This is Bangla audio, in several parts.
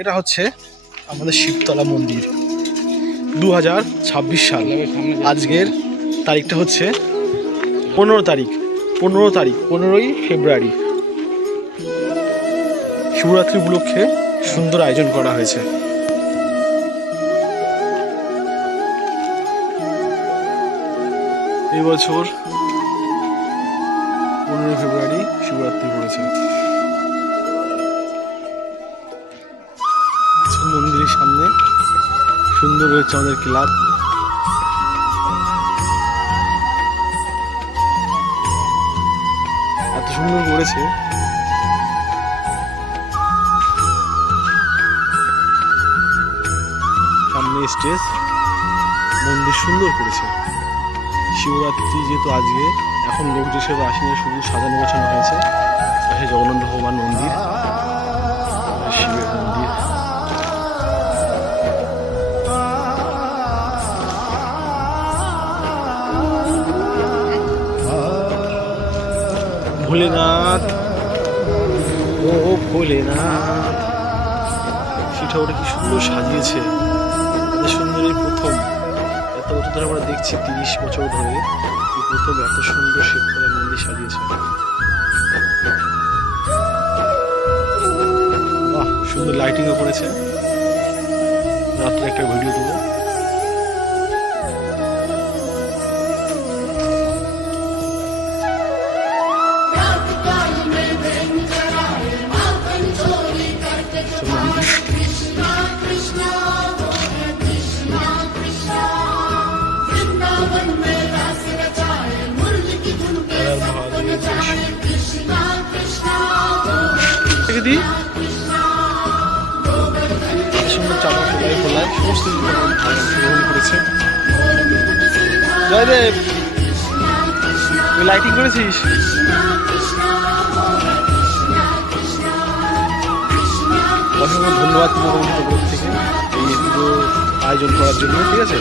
এটা হচ্ছে আমাদের শিবতলা মন্দির। 2026 সাল। আজকের তারিখটা হচ্ছে 15 তারিখ 15ই ফেব্রুয়ারি। শিবরাত্রি উপলক্ষে সুন্দর আয়োজন করা হয়েছে। এই বছর 15 ফেব্রুয়ারি শিবরাত্রি পড়েছে। মন্দিরের সামনে সুন্দর হয়েছে আমাদের ক্লাব। এত সুন্দর করেছে। সামনে স্টেজ, মন্দির সুন্দর করেছে। শিবরাত্রি যেহেতু আজকে, এখন লোক যেসব আসেনি, শুধু সাজানো গোছানো হয়েছে। পাশে জগন্নাথ ভগবান মন্দির, শিবের মন্দির। ভোলেনাথ, ও ভোলেনাথ, সেটা ওটা কি সুন্দর সাজিয়েছে। এত সুন্দর, এই প্রথম। এত বছর ধরে আমরা দেখছি, 30 বছর ধরে এই প্রথম এত সুন্দর শিবতলা মন্দির সাজিয়েছে। বাহ, সুন্দর লাইটিংও করেছে। রাত্রে একটা ভিডিও দেবো। সুন্দর চাপা খোলায় খোলায় সমস্ত গ্রহণ করেছে। জয়দেব, তুই লাইটিং করেছিস? অসংখ্য ধন্যবাদ তোমার তরফ থেকে এই পুরো আয়োজন করার জন্য। ঠিক আছে।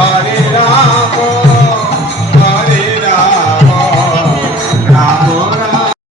হরে রাম